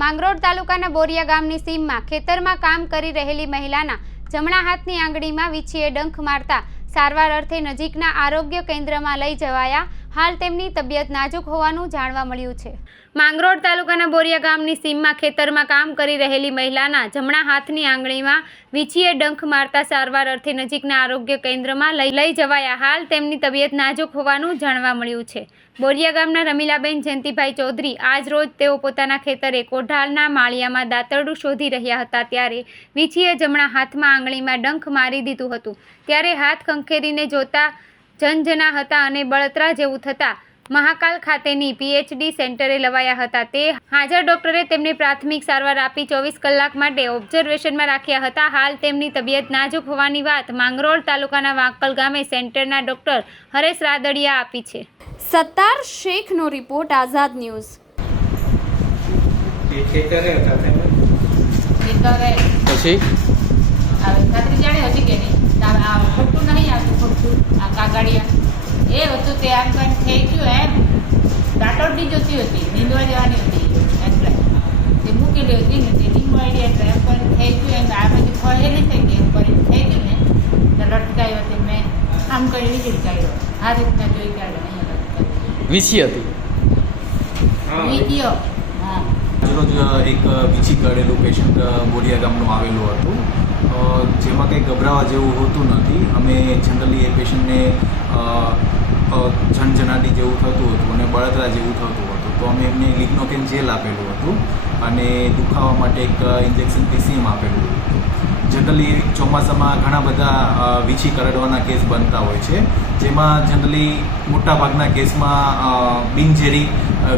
માંગરોળ તાલુકાના બોરિયા ગામની સીમમાં ખેતરમાં કામ કરી રહેલી મહિલાના જમણા હાથની આંગળીમાં વીછીએ ડંખ મારતા સારવાર અર્થે નજીકના આરોગ્ય કેન્દ્રમાં લઈ જવાયા હાલ તેમની તબિયત નાજુક હોવાનું જાણવા મળ્યું છે. માંગરોળ તાલુકાના બોરિયા ગામની સીમમાં ખેતરમાં કામ કરી રહેલી મહિલાના જમણા હાથની આંગળીમાં વીછીએ ડંખ મારતા સારવાર અર્થે નજીકના આરોગ્ય કેન્દ્રમાં લઈ લઈ જવાયા. હાલ તેમની તબિયત નાજુક હોવાનું જાણવા મળ્યું છે. બોરિયા ગામના રમીલાબેન જયંતિભાઈ ચૌધરી આજ રોજ તેઓ પોતાના ખેતરે કોઢાલના માળિયામાં દાંતરડું શોધી રહ્યા હતા ત્યારે વીછીએ જમણા હાથમાં આંગળીમાં ડંખ મારી દીધું હતું. ત્યારે હાથ ખંખેરીને જોતા જનજના હતા અને બળતરા જેવું થતાં મહાકાલ ખાતેની પીએચડી સેન્ટરે લવાયા હતા. તે હાજર ડોક્ટરે તેમને પ્રાથમિક સારવાર આપી ચોવીસ કલાક માટે ઓબ્ઝર્વેશનમાં રાખ્યા હતા. હાલ તેમની તબિયત નાજુક હોવાની વાત માંગરોળ તાલુકાના વાંકલ ગામે સેન્ટરના ડોક્ટર હરેશ રાદડિયા આપી છે. સત્તાર શેખનો રિપોર્ટ આઝાદ ન્યૂઝ. પછી? જાણે હતી કે નહીં? આ ખોટું નહીં આવતું ખોટું. આ કાગળિયા. એ હતું તે આમ કંઈ થઈ ગયું એમ. દાટોડની જોતી હતી નીંદવા જવાની હતી. એટલે તે મૂકેલી હતી ને તે નીંદવાડી એટલે એમ પણ થઈ ગયું એમ આ બધી ફળેલી થઈ ગઈ એમ કરીને થઈ ગયું ને. તો લટકાયો તે મેં. આમ કરી વીજળી કાઢ્યો. આ રીતના જોઈ કાઢ્યો નહીં લટકાયો. વીસી હતી. વીડિયો આજરોજ એક વીછી કરેલું પેશન્ટ બોડિયા ગામનું આવેલું હતું. જેમાં કંઈ ગભરાવા જેવું હોતું નથી. અમે જનરલી એ પેશન્ટને ઝનઝનાટી જેવું થતું હતું અને બળતરા જેવું થતું હતું. તો અમે એમને લિગ્નોકેન જેલ આપેલું હતું અને દુખાવા માટે એક ઇન્જેક્શન પીસીએમ આપેલું હતું. જનરલી ચોમાસામાં ઘણા બધા વીછી કરડવાના કેસ બનતા હોય છે. જેમાં જનરલી મોટાભાગના કેસમાં બિનઝેરી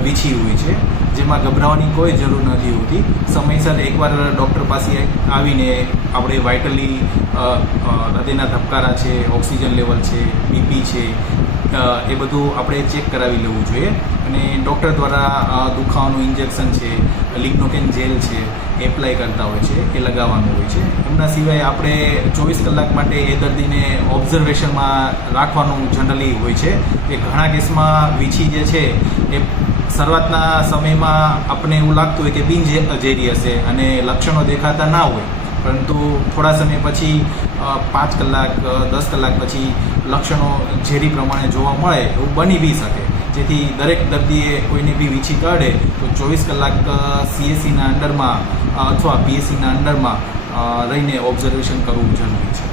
વીછી હોય છે. જેમાં ગભરાવાની કોઈ જરૂર નથી હોતી. સમયસર એકવાર ડૉક્ટર પાસે આવીને આપણે વાઇટલી હૃદયના ધબકારા છે, ઓક્સિજન લેવલ છે બીપી છે એ બધું આપણે ચેક કરાવી લેવું જોઈએ. અને ડૉક્ટર દ્વારા દુખાવાનું ઇન્જેક્શન છે લિગ્નોકેન જેલ છે એપ્લાય કરતા હોય છે, એ લગાવવાનું હોય છે. એમના સિવાય આપણે ચોવીસ કલાક માટે એ દર્દીને ઓબ્ઝર્વેશનમાં રાખવાનું જનરલી હોય છે. કે ઘણા કેસમાં વીછી જે છે, એ શરૂઆતના સમયમાં આપણને એવું લાગતું હોય કે બિન ઝેરી હશે અને લક્ષણો દેખાતા ના હોય. પરંતુ થોડા સમય પછી પાંચ કલાક દસ કલાક પછી લક્ષણો ઝેરી પ્રમાણે જોવા મળે એવું બની બી શકે. જેથી દરેક દર્દીએ કોઈને બી વીછી કાઢે, તો ચોવીસ કલાક સીએસસીના અંડરમાં અથવા પીએસસીના અંડરમાં રહીને ઓબ્ઝર્વેશન કરવું જરૂરી છે.